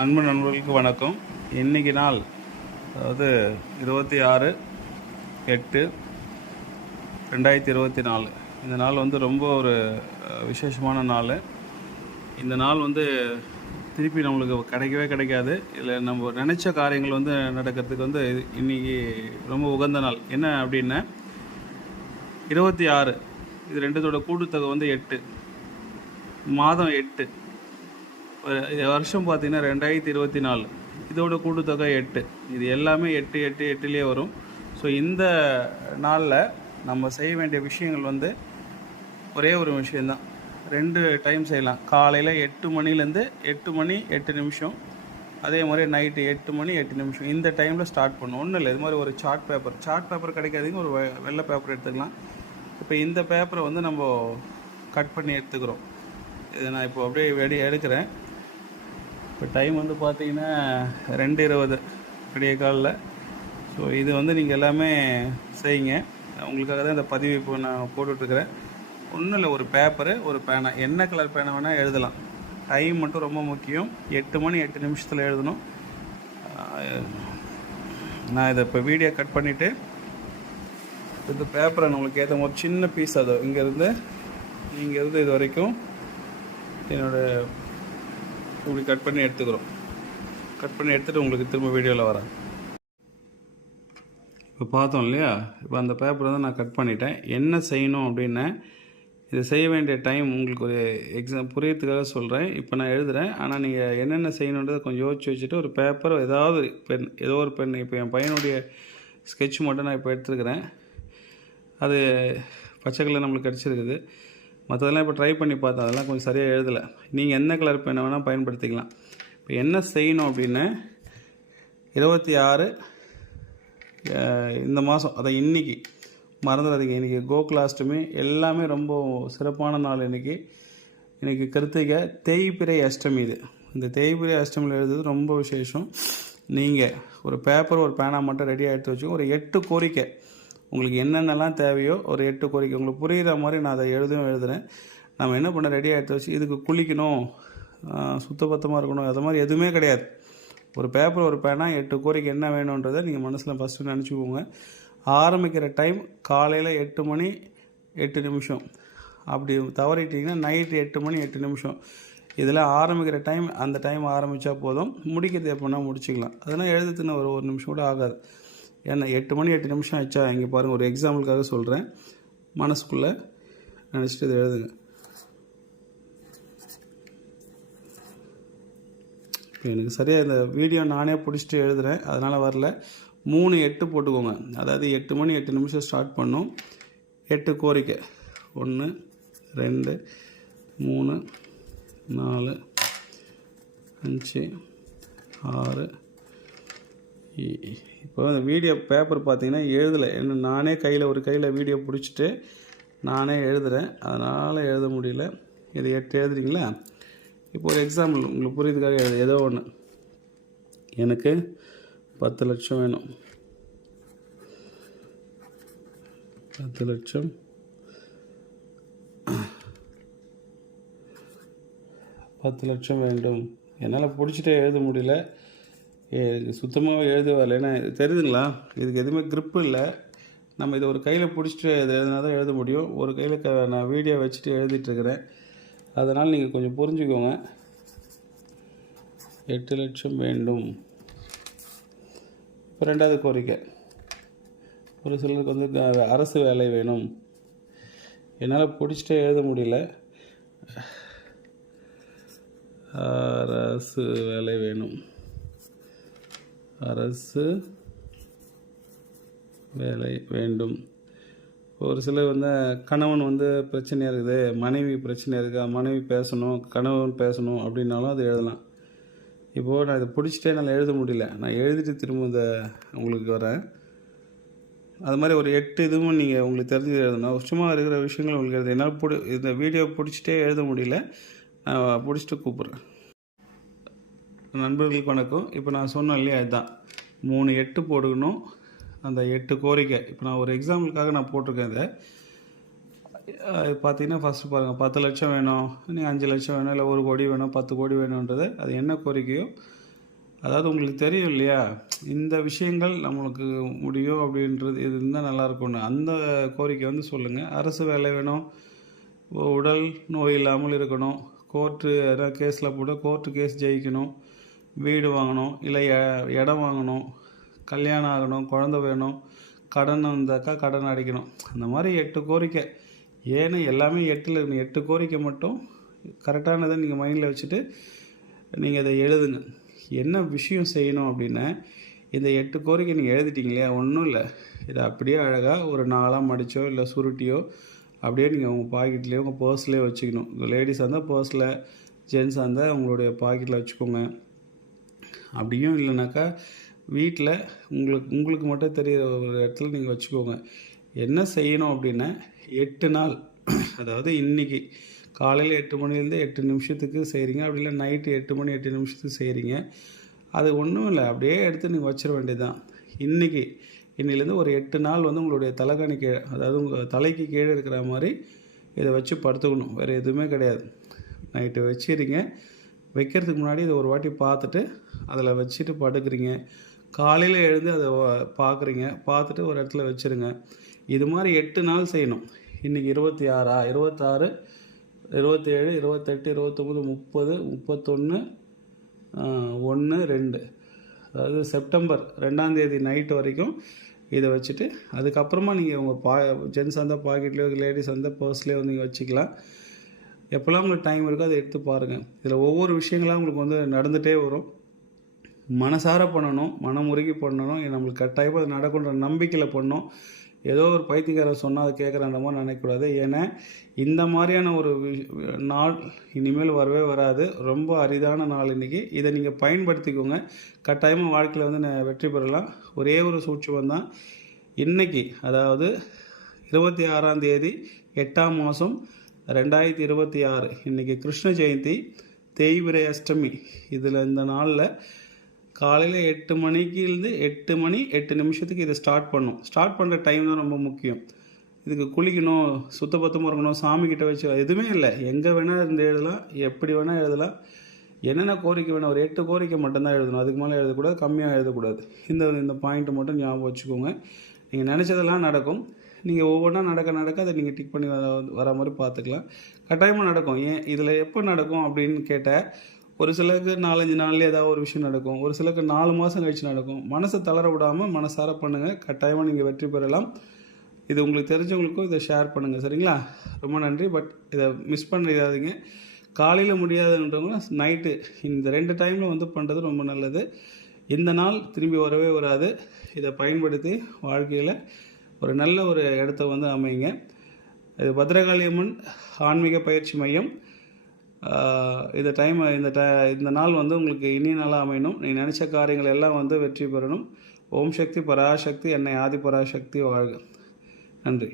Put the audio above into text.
அன்பு நண்பர்களுக்கு வணக்கம். இன்றைக்கி நாள் அதாவது 26/8/2024. இந்த நாள் வந்து ரொம்ப ஒரு விசேஷமான நாள். இந்த நாள் வந்து திருப்பி நம்மளுக்கு கிடைக்கவே கிடைக்காது. இல்லை நம்ம நினச்ச காரியங்கள் வந்து நடக்கிறதுக்கு வந்து இன்றைக்கி ரொம்ப உகந்த நாள். என்ன அப்படின்னா 26 இது ரெண்டுத்தோட கூட்டுத்தொகை வந்து 8, மாதம் 8, வருஷம் பார்த்திங்கன்னா 2024, இதோட கூட்டுத்தொகை 8. இது எல்லாமே 8 8 8லேயே வரும். ஸோ இந்த நாளில் நம்ம செய்ய வேண்டிய விஷயங்கள் வந்து ஒரே ஒரு விஷயந்தான். 2 டைம் செய்யலாம். காலையில் 8 மணிலேருந்து 8 மணி 8 நிமிஷம், அதே மாதிரி நைட்டு 8 மணி 8 நிமிஷம். இந்த டைமில் ஸ்டார்ட் பண்ணணும். ஒன்றும் இல்லை, இது மாதிரி ஒரு சார்ட் பேப்பர் கிடைக்காதீங்க, ஒரு வெள்ளை பேப்பர் எடுத்துக்கலாம். இப்போ இந்த பேப்பரை வந்து நம்ம கட் பண்ணி எடுத்துக்கிறோம். இதை நான் இப்போ அப்படியே எடுக்கிறேன். இப்போ டைம் வந்து பார்த்தீங்கன்னா 2:20 விடிய காலில். ஸோ இது வந்து நீங்கள் எல்லாமே செய்யுங்க. உங்களுக்காக தான் இந்த பதிவு இப்போ நான் போட்டுட்ருக்கிறேன். ஒன்றும் இல்லை, ஒரு பேப்பரு, ஒரு பேனா, என்ன கலர் பேனா வேணால் எழுதலாம். டைம் மட்டும் ரொம்ப முக்கியம். 8 மணி 8 நிமிஷத்தில் எழுதணும். நான் இதை இப்போ வீடியோ கட் பண்ணிவிட்டு இந்த பேப்பரை நம்மளுக்கு ஏற்ற ஒரு சின்ன பீஸ், அதை இங்கேருந்து இது வரைக்கும் என்னோடய இப்படி கட் பண்ணி எடுத்துக்கிறோம். கட் பண்ணி எடுத்துகிட்டு உங்களுக்கு திரும்ப வீடியோவில் வரேன். இப்போ பார்த்தோம் இல்லையா, இப்போ அந்த பேப்பரை வந்து நான் கட் பண்ணிட்டேன். என்ன செய்யணும் அப்படின்னா, இதை செய்ய வேண்டிய டைம் உங்களுக்கு ஒரு புரியறதுக்காக சொல்கிறேன். இப்போ நான் எழுதுகிறேன், ஆனால் நீங்கள் என்னென்ன செய்யணுன்றதை கொஞ்சம் யோசிச்சு வச்சுட்டு ஒரு பேப்பர், ஏதோ ஒரு பென். இப்போ என் பையனுடைய ஸ்கெட்ச் மட்டும் நான் இப்போ எடுத்துருக்கிறேன். அது பச்சை கலர் நம்மளுக்கு கிடச்சிருக்குது. மற்றதெல்லாம் இப்போ ட்ரை பண்ணி பார்த்தேன், அதெல்லாம் கொஞ்சம் சரியாக எழுதலை. நீங்கள் என்ன கலர் பெண்ணை வேணால் பயன்படுத்திக்கலாம். இப்போ என்ன செய்யணும் அப்படின்னா, 26 இந்த மாதம், அதை இன்றைக்கி மறந்துடாதீங்க. இன்றைக்கி கோகுலாஷ்டமி, எல்லாமே ரொம்ப சிறப்பான நாள். இன்றைக்கி கிருத்திகை தேய்பிறை அஷ்டமி. இந்த தேய்பிறை அஷ்டமியில் எழுதுறது ரொம்ப விசேஷம். நீங்கள் ஒரு பேப்பர், ஒரு பேனா மட்டும் ரெடியாக எடுத்து வச்சு ஒரு 8 கோரிக்கை, உங்களுக்கு என்னென்னலாம் தேவையோ ஒரு 8 கோரிக்கை உங்களுக்கு புரிகிற மாதிரி நான் அதை எழுதுகிறேன். நம்ம என்ன பண்ண ரெடியாக எடுத்து வச்சு, இதுக்கு குளிக்கணும், சுத்தபத்தமாக இருக்கணும், அது மாதிரி எதுவுமே கிடையாது. ஒரு பேப்பர், ஒரு பேனா, 8 கோரிக்கை என்ன வேணுன்றதை நீங்கள் மனசில் ஃபஸ்ட்டு நினச்சிக்கோங்க. ஆரம்பிக்கிற டைம் காலையில் 8 மணி 8 நிமிஷம். அப்படி தவறிட்டிங்கன்னா நைட்டு 8 மணி 8 நிமிஷம். இதில் ஆரம்பிக்கிற டைம், அந்த டைம் ஆரம்பித்தா போதும். முடிக்கிறது எப்போனா முடிச்சிக்கலாம். அதெல்லாம் எழுதுறதுன்னு ஒரு நிமிஷம் கூட ஆகாது. ஏன்னா 8 மணி 8 நிமிஷம் ஆச்சா, இங்கே பாருங்கள், ஒரு எக்ஸாம்பிளுக்காக சொல்கிறேன். மனசுக்குள்ளே நினச்சிட்டு இதை எழுதுங்க. இப்போ எனக்கு சரியாக இந்த வீடியோ நானே பிடிச்சிட்டு எழுதுகிறேன், அதனால் வரல. 3 8 போட்டுக்கோங்க. அதாவது 8 மணி 8 நிமிஷம் ஸ்டார்ட் பண்ணும். 8 கோரிக்கை, 1 2 3 4 5 6. இப்போ இந்த வீடியோ பேப்பர் பார்த்தீங்கன்னா எழுதலை. என்ன நானே ஒரு கையில் வீடியோ பிடிச்சிட்டு நானே எழுதுகிறேன், அதனால் எழுத முடியல. இது 8 எழுதுறீங்களா? இப்போ ஒரு எக்ஸாம்பிள் உங்களுக்கு புரியுதுக்காக ஏதோ ஒன்று. எனக்கு 10 லட்சம் வேணும். 10 லட்சம் 10 லட்சம் வேண்டும். என்னால் பிடிச்சிட்டே எழுத முடியல, சுத்தமாக எழுத வரல. ஏன்னா தெரியுதுங்களா, இதுக்கு எதுவுமே க்ரிப்பு இல்லை. நம்ம இதை ஒரு கையில் பிடிச்சிட்டு எழுதினா தான் எழுத முடியும். ஒரு கையில் நான் வீடியோ வச்சுட்டு எழுதிட்டுருக்கிறேன், அதனால் நீங்கள் கொஞ்சம் புரிஞ்சுக்கோங்க. 8 லட்சம் வேண்டும். இப்போ 2வது கோரிக்கை, ஒரு சிலருக்கு வந்து அரசு வேலை வேணும். என்னால் பிடிச்சிட்டே எழுத முடியல. அரசு வேலை வேணும். அரசு வேலை வேண்டும். ஒரு சிலர் வந்து கணவன் வந்து பிரச்சனையாக இருக்குது, மனைவி பிரச்சனையாக இருக்குது, மனைவி பேசணும், கணவன் பேசணும் அப்படின்னாலும் அது எழுதலாம். இப்போது நான் இதை பிடிச்சிட்டே என்னால் எழுத முடியல. நான் எழுதிட்டு திரும்ப இந்த உங்களுக்கு வரேன். அது மாதிரி ஒரு 8 இதுவும் நீங்கள் உங்களுக்கு தெரிஞ்சு எழுதணும். சும்மா இருக்கிற விஷயங்கள் உங்களுக்கு எழுது. என்னால் இந்த வீடியோ பிடிச்சிட்டே எழுத முடியல, நான் பிடிச்சிட்டு கூப்பிட்றேன். நண்பர்களுக்கு வணக்கம். இப்போ நான் சொன்னேன் இல்லையா, இதுதான் 3 8 போட்டுக்கணும். அந்த 8 கோரிக்கை இப்போ நான் ஒரு எக்ஸாம்பிளுக்காக நான் போட்டிருக்கேன். இதை பார்த்தீங்கன்னா ஃபஸ்ட்டு பாருங்கள், 10 லட்சம் வேணும், நீங்கள் 5 லட்சம் வேணும், இல்லை 1 கோடி வேணும், 10 கோடி வேணுன்றது அது என்ன கோரிக்கையோ அதாவது உங்களுக்கு தெரியும் இல்லையா, இந்த விஷயங்கள் நம்மளுக்கு முடியும் அப்படின்றது இது இருந்தால் நல்லாயிருக்கும்னு அந்த கோரிக்கை வந்து சொல்லுங்கள். அரசு வேலை வேணும், உடல் நோய் இல்லாமல் இருக்கணும், கோர்ட்டு ஏதாவது கேஸில் போட்டு கோர்ட்டு கேஸ் ஜெயிக்கணும், வீடு வாங்கணும், இல்லை இடம் வாங்கணும், கல்யாணம் ஆகணும், குழந்த வேணும், கடன் வந்தாக்கா கடன் அடைக்கணும். அந்த மாதிரி 8 கோரிக்கை. ஏன்னா எல்லாமே 8ல் இருக்கணும். 8 கோரிக்கை மட்டும் கரெக்டானதை நீங்கள் மைண்டில் வச்சுட்டு நீங்கள் அதை எழுதுங்க. என்ன விஷயம் செய்யணும் அப்படின்னா, இந்த 8 கோரிக்கை நீங்கள் எழுதிட்டீங்க இல்லையா, ஒன்றும் இல்லை, இதை அப்படியே அழகாக ஒரு 4ஆக மடித்தோ இல்லை சுருட்டியோ அப்படியே நீங்கள் உங்கள் பாக்கெட்லேயோ உங்கள் பர்ஸ்லேயே வச்சுக்கணும். லேடிஸாக இருந்தால் பர்ஸில், ஜென்ஸாக இருந்தால் உங்களுடைய பாக்கெட்டில் வச்சுக்கோங்க. அப்படியும் இல்லைனாக்கா வீட்டில் உங்களுக்கு மட்டும் தெரிகிற ஒரு இடத்துல நீங்கள் வச்சுக்கோங்க. என்ன செய்யணும் அப்படின்னா 8 நாள், அதாவது இன்றைக்கி காலையில் 8 மணிலேருந்து 8 நிமிஷத்துக்கு செய்கிறீங்க, அப்படி இல்லை நைட்டு 8 மணி 8 நிமிஷத்துக்கு செய்கிறீங்க. அது ஒன்றும் இல்லை, அப்படியே எடுத்து நீங்கள் வச்சிட வேண்டியது தான். இன்னிலேருந்து ஒரு 8 நாள் வந்து உங்களுடைய தலைகாணி கீழே, அதாவது உங்கள் தலைக்கு கீழே இருக்கிற மாதிரி இதை வச்சு படுத்துக்கணும். வேறு எதுவுமே கிடையாது. நைட்டு வச்சிடுங்க. வைக்கிறதுக்கு முன்னாடி இதை ஒரு வாட்டி பார்த்துட்டு அதில் வச்சுட்டு படுக்கிறீங்க. காலையில் எழுந்து அதை பார்க்குறீங்க, பார்த்துட்டு ஒரு இடத்துல வச்சுருங்க. இது மாதிரி 8 நாள் செய்யணும். இன்றைக்கி 26, 27, 28, 29, 30, 31, 1, 2, அதாவது செப்டம்பர் 2ஆம் தேதி நைட்டு வரைக்கும் இதை வச்சுட்டு அதுக்கப்புறமா நீங்கள் உங்கள் ஜென்ஸ் அந்த பாக்கெட்லேயோ லேடிஸ் அந்த பர்ஸ்லேயோ நீங்கள் வச்சுக்கலாம். எப்போல்லாம் உங்களுக்கு டைம் இருக்கோ அதை எடுத்து பாருங்கள். இதில் ஒவ்வொரு விஷயங்களாக உங்களுக்கு வந்து நடந்துகிட்டே வரும். மனசார பண்ணணும், மனமுருகி பண்ணணும். நம்மளுக்கு கட்டாயமாக அது நடக்குன்ற நம்பிக்கையில் பண்ணணும். ஏதோ ஒரு பைத்தியக்காரர் சொன்னால் அதை கேட்குறான்ற மாதிரி நினைக்கக்கூடாது. ஏன்னா இந்த மாதிரியான ஒரு நாள் இனிமேல் வரவே வராது. ரொம்ப அரிதான நாள் இன்றைக்கி. இதை நீங்கள் பயன்படுத்திக்கோங்க. கட்டாயமாக வாழ்க்கையில் வந்து வெற்றி பெறலாம். ஒரே ஒரு சூட்சுமம் தான். இன்றைக்கி அதாவது 26ஆம் தேதி 8ஆம் மாதம் 2026, இன்றைக்கி கிருஷ்ண ஜெயந்தி, தேய்பிரை அஷ்டமி. இதில் இந்த நாளில் காலையில் 8 மணிக்கிலேருந்து 8 மணி 8 நிமிஷத்துக்கு இதை ஸ்டார்ட் பண்ணுற டைம் தான் ரொம்ப முக்கியம். இதுக்கு குளிக்கணும், சுத்தபத்தமாக இருக்கணும், சாமிக்கிட்ட வச்சு எதுவுமே இல்லை. எங்கே வேணால் இருந்து எழுதலாம், எப்படி வேணால் எழுதலாம். என்னென்ன கோரிக்கை வேணும், ஒரு 8 கோரிக்கை மட்டும்தான் எழுதணும். அதுக்கு மேலே எழுதக்கூடாது, கம்மியாக எழுதக்கூடாது. இந்த பாயிண்ட்டை மட்டும் ஞாபகம் வச்சுக்கோங்க. நீங்கள் நினச்சதெல்லாம் நடக்கும். நீங்கள் ஒவ்வொன்றா நடக்க அதை நீங்கள் டிக் பண்ணி வர மாதிரி பார்த்துக்கலாம். கட்டாயமாக நடக்கும். ஏன் இதில் எப்போ நடக்கும் அப்படின்னு கேட்டால், ஒரு சிலருக்கு 4-5 நாள்லேயே ஏதாவது ஒரு விஷயம் நடக்கும், ஒரு சிலருக்கு 4 மாதம் கழித்து நடக்கும். மனசை தளர விடாமல் மனசார பண்ணுங்கள். கட்டாயமாக நீங்கள் வெற்றி பெறலாம். இது உங்களுக்கு தெரிஞ்சவங்களுக்கும் இதை ஷேர் பண்ணுங்கள், சரிங்களா? ரொம்ப நன்றி. பட் இதை மிஸ் பண்ணிடாதீங்க. காலையில் முடியாதுன்றவங்க நைட்டு இந்த 2 டைமில் வந்து பண்ணுறது ரொம்ப நல்லது. இந்த நாள் திரும்பி வரவே வராது. இதை பயன்படுத்தி வாழ்க்கையில் ஒரு நல்ல ஒரு இடத்த வந்து அமைங்க. இது பத்ரகாளி அம்மன் ஆன்மீக பயிற்சி மையம். இந்த நாள் வந்து உங்களுக்கு இனிய நாளாக அமையணும். நீங்கள் நினச்ச காரியங்கள் எல்லாம் வந்து வெற்றி பெறணும். ஓம் சக்தி பராசக்தி, என்னை ஆதி பராசக்தி வாழ்க. நன்றி.